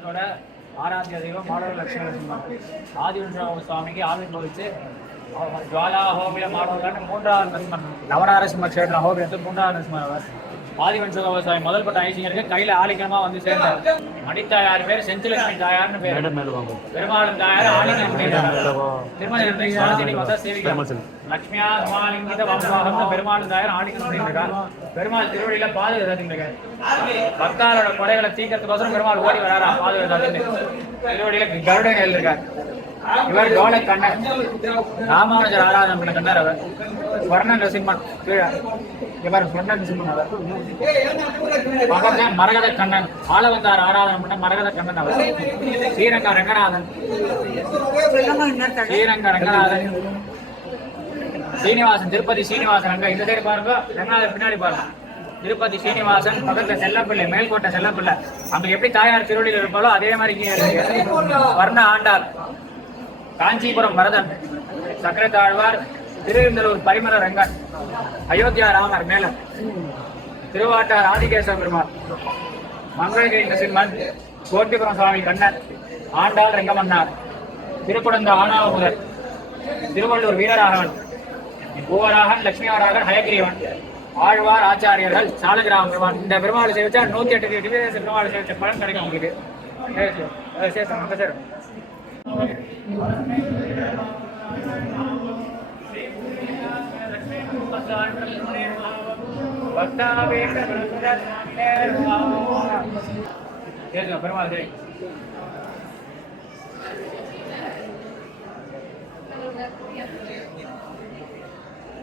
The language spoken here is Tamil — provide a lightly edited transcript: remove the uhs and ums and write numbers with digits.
ஆதிவன்ஷோட ஆராத்திய தெய்வம் மாடவ லட்சுமி நரசிம்மன். ஆதிவன்ஷ சுவாமிக்கு ஆவிர்வவிச்சு ஜுவாலா ஹோமில மாடவர்கள் மூன்றாவது நரசிம்மன், நவநாரசிம்ம கஷேத்திர ஹோமியத்தில் மூன்றாவது நரசிம்மன் அவர். ஆதிவன்ஷ சுவாமி முதல் பட்ட ஐசிங்கருக்கு கையில ஆலிங்கமா வந்து சேர்ந்தார். மணித்தாயார் பேர் செஞ்சுலட்சுமி தாயார்னு பேர். பெருமாளும் தாயார் ஆலிங்கம் திருமணம் லட்சுமியா சமாலிங்கித வம்சாகம் பெருமாளும் தாயார் ஆலிங்கம் பண்ணிருக்கார். பெருமாள் திருவடியில பாதுகாத்து பக்தாரோட கொடைகளை தீக்கிறதுக்கோசரம் பெருமாள் ஓடி வராரா பாதுகாத்து திருவடியில கருடன் எழுதிருக்கார். இவர் ஜோலை கண்ணன், ராமானுஜர் ஆராதனை பண்ண கண்ணர் அவர். ஸ்வர்ண நரசிம்மன் கீழே இவர் ஸ்வர்ண நரசிம்மன் அவர். பகவான் மரகத கண்ணன், ஆளவந்தார் ஆராதனை பண்ண மரகத கண்ணன் அவர். ஸ்ரீரங்க ரங்கநாதன், ஸ்ரீரங்க ரங்கநாதன், சீனிவாசன், திருப்பதி சீனிவாசன். அங்க இந்த சைடு பாருங்க, ரங்கநாதர் பின்னாடி பாருங்க. திருப்பதி சீனிவாசன் பக்கத்துல செல்லப்பிள்ளை, மேல்கோட்டை செல்லப்பிள்ளை. அங்க எப்படி தாயார் திருவடியில் இருப்பாலோ அதே மாதிரி வர்ண ஆண்டாள். காஞ்சிபுரம் வரதன், சக்கரத்தாழ்வார், திருவிந்தலூர் பரிமள ரங்கன், அயோத்தியா ராமர் மேலம், திருவாட்டார் ஆதிகேசவ பெருமாள், மங்களகிரி நரசிம்மன், கோட்டிபுரம் சுவாமி கண்ணன், ஆண்டாள் ரெங்கமன்னார், திருக்குடந்த ஆனாவமுதர், திருவள்ளூர் வீரராகவன், பூவராகன், லட்சுமிவராகன், ஹயகிரீவன், ஆழ்வார் ஆச்சாரியர்கள், சாலகிராம பெருமாள். இந்த பெருமாள் சேவிச்சா 108 திவ்யதேச பெருமாள் சேவிச்ச பலன் கிடைக்கும் உங்களுக்கு. பெருமாள் சரி